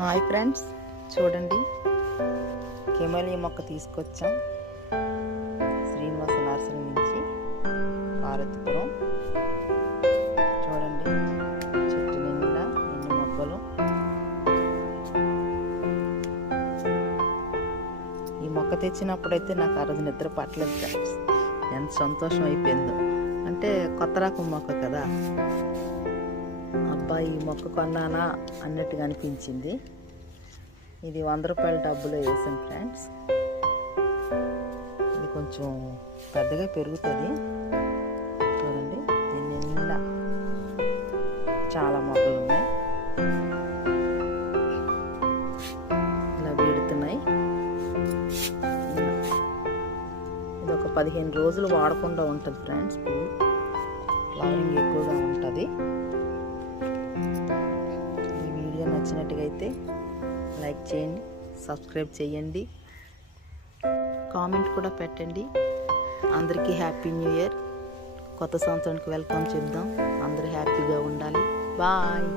Hi friends, చూడండి కెమెలియా మొక్క తీసుకొచ్చాం శ్రీనివాస నర్సరీ నుంచి పార్వతీపురం. చూడండి చెట్టు నిండా ఎన్ని మొక్కలు. ఈ మొక్క తెచ్చినప్పుడైతే నాకు ఆ రోజు నిద్ర పట్టలేదు ఫ్రెండ్స్. ఎంత సంతోషం అయిపోయిందో. అంటే కొత్త రకం మొక్క కదా, అబ్బాయి ఈ మొక్క కొన్నానా అన్నట్టుగా అనిపించింది. ఇది 100 రూపాయల డబ్బులో వేసాను ఫ్రెండ్స్. ఇది కొంచెం పెద్దగా పెరుగుతుంది. చూడండి దీని నిండా చాలా మొక్కలు ఉన్నాయి, ఇలా వేడుతున్నాయి. ఇది ఒక 15 రోజులు వాడకుండా ఉంటుంది ఫ్రెండ్స్. ఫ్లవరింగ్ ఎక్కువగా ఉంటుంది. ఈ వీడియో నచ్చినట్టుగా అయితే లైక్ చేయండి, సబ్స్క్రైబ్ చేయండి, కామెంట్ కూడా పెట్టండి. అందరికీ హ్యాపీ న్యూ ఇయర్, కొత్త సంవత్సరానికి వెల్కమ్ చెప్దాం. అందరూ హ్యాపీగా ఉండాలి. బాయ్.